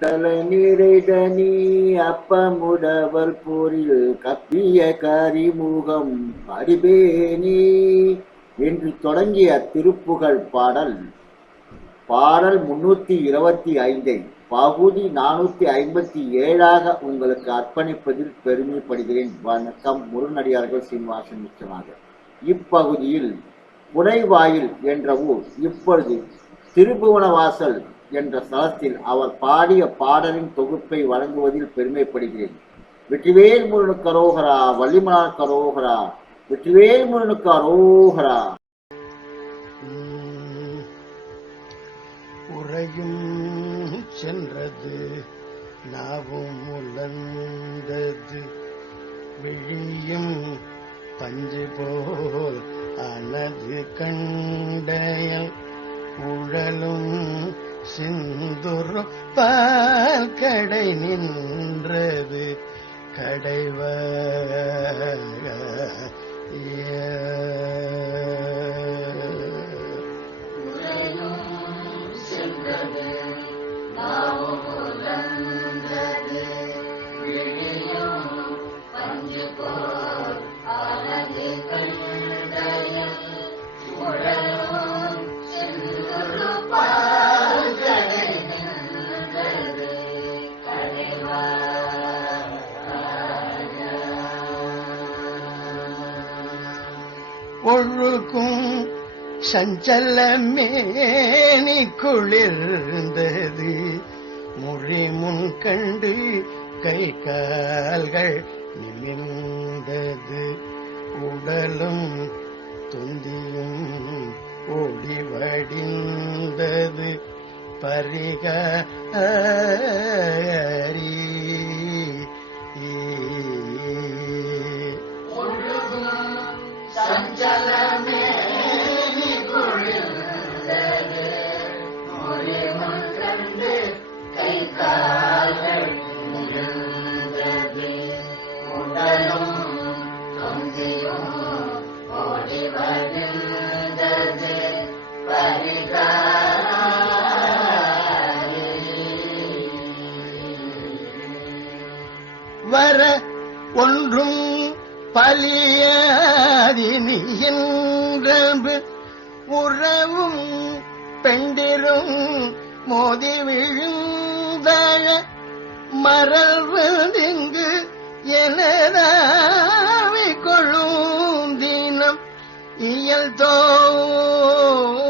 தலை நிறைதனி அப்பமுடவர் போரில் கப்பிய கரிமுகம் அறிபேனி என்று தொடங்கிய திருப்புகழ் பாடல். பாடல் முன்னூத்தி இருபத்தி ஐந்தை பகுதி நானூத்தி ஐம்பத்தி ஏழாக உங்களுக்கு அர்ப்பணிப்பதில் பெருமைப்படுகிறேன். வணக்கம். முருகனடியார்கள் சீனிவாசன் நிச்சயமாக இப்பகுதியில் புனைவாயில் என்ற ஊர் இப்பொழுது திருபுவனவாசல் என்ற ஸ்தலத்தில் அவர் பாடிய பாடலின் தொகுப்பை வழங்குவதில் பெருமைப்படுகிறேன். வெற்றிவேல் முருகனுக்கு அரோகரா வள்ளிமலார் கரோகரா வெற்றிவேல் முருகனுக்கு அரோகரா. உறையும் சென்றது நாவும் உலர்ந்தது. விழியும் பஞ்சு போல் அனது கண்டயல் உழலும் சிந்துரு பால் கடை நின்றது கடைவ ஒழுக்கும் சஞ்சலமேனி குளிர்ந்தது. மொழி முன் கண்டு கை கால்கள் நிமிர்ந்தது. உடலும் துந்தியும் ஓடி வடிந்தது. பரிகாரி வர ஒன்றும் பலியாதினி உறவும் பெண்டிரும் மோதி விழுந்தழ. மறல்வதிங்கு எனதாவி கொழும் தினம். இயல் தோ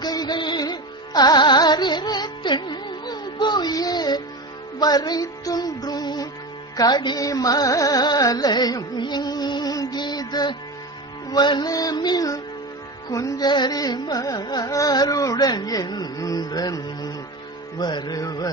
செங்கைகள் ஆறிரத்தின் போய வரை துன்றும் கடிமாலையும் இங்கித வனமில் குஞ்சரி மாருடன் என்றன் வருவ. மூரூரா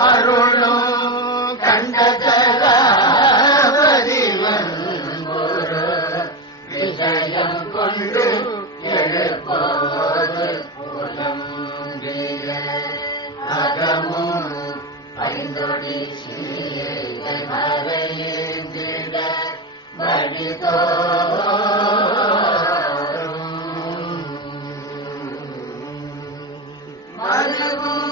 அருளும் கண்டதலாபதிவன் ஒரு விஷயம் கொண்டு எழுப்போது அகமும் பைந்தொடி சீரையிட வடிதோ மருகும்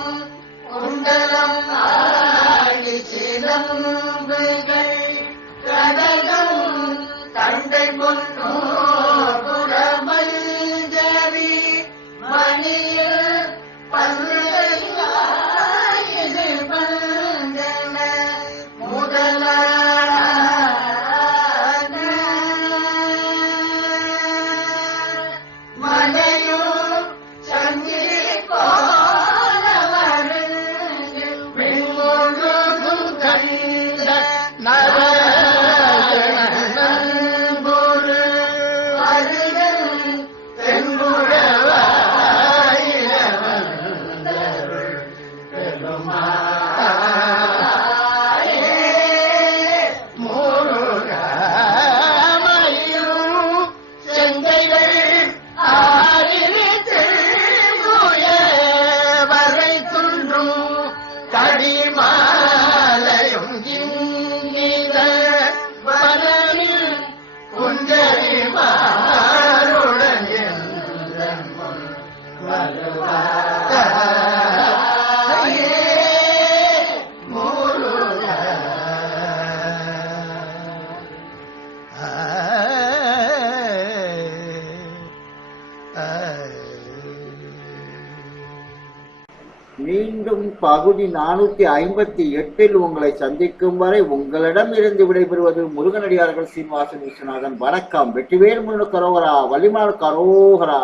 மீண்டும் பகுதி நானூத்தி ஐம்பத்தி எட்டில் உங்களை சந்திக்கும் வரை உங்களிடம் இருந்து விடைபெறுவது முருகனடியார்கள் சீனிவாசன் விஸ்வநாதன். வணக்கம். வெற்றிவேல் முருகன் கரோகரா வள்ளிமால் கரோகரா.